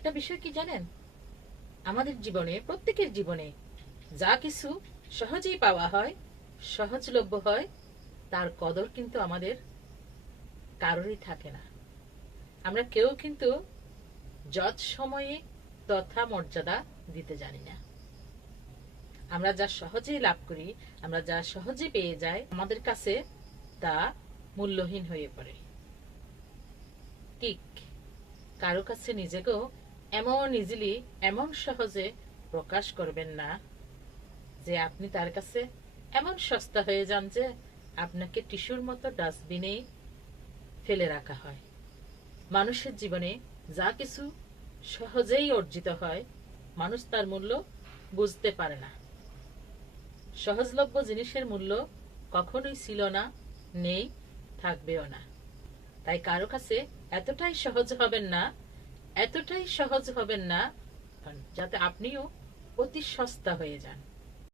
একটা বিষয় কি জানেন? আমাদের জীবনে, প্রত্যেকের জীবনে যা কিছু সহজেই পাওয়া হয়, সহজলভ্য হয়, তার কদর কিন্তু আমাদের কারোরই থাকে না। আমরা কেউ কিন্তু যত সময়ে তথা মর্যাদা দিতে জানি না। আমরা যা সহজেই লাভ করি, আমরা যা সহজে পেয়ে যাই, আমাদের কাছে তা মূল্যহীন হয়ে পড়ে। ঠিক কারও কাছে নিজেকেও এমন ইজিলি এমন সহজে প্রকাশ করবেন না যে আপনি তার কাছে এমন সস্তা হয়ে যান যে আপনাকে টিস্যুর মতো ডাস্টবিনেই ফেলে রাখা হয়। মানুষের জীবনে যা কিছু সহজেই অর্জিত হয়, মানুষ তার মূল্য বুঝতে পারে না। সহজলভ্য জিনিসের মূল্য কখনোই ছিল না, নেই, থাকবেও না। তাই কারও কাছে এতটাই সহজ হবেন না সহজ হবেন না যাতে আপনিও অতি সস্তা হয়ে যান।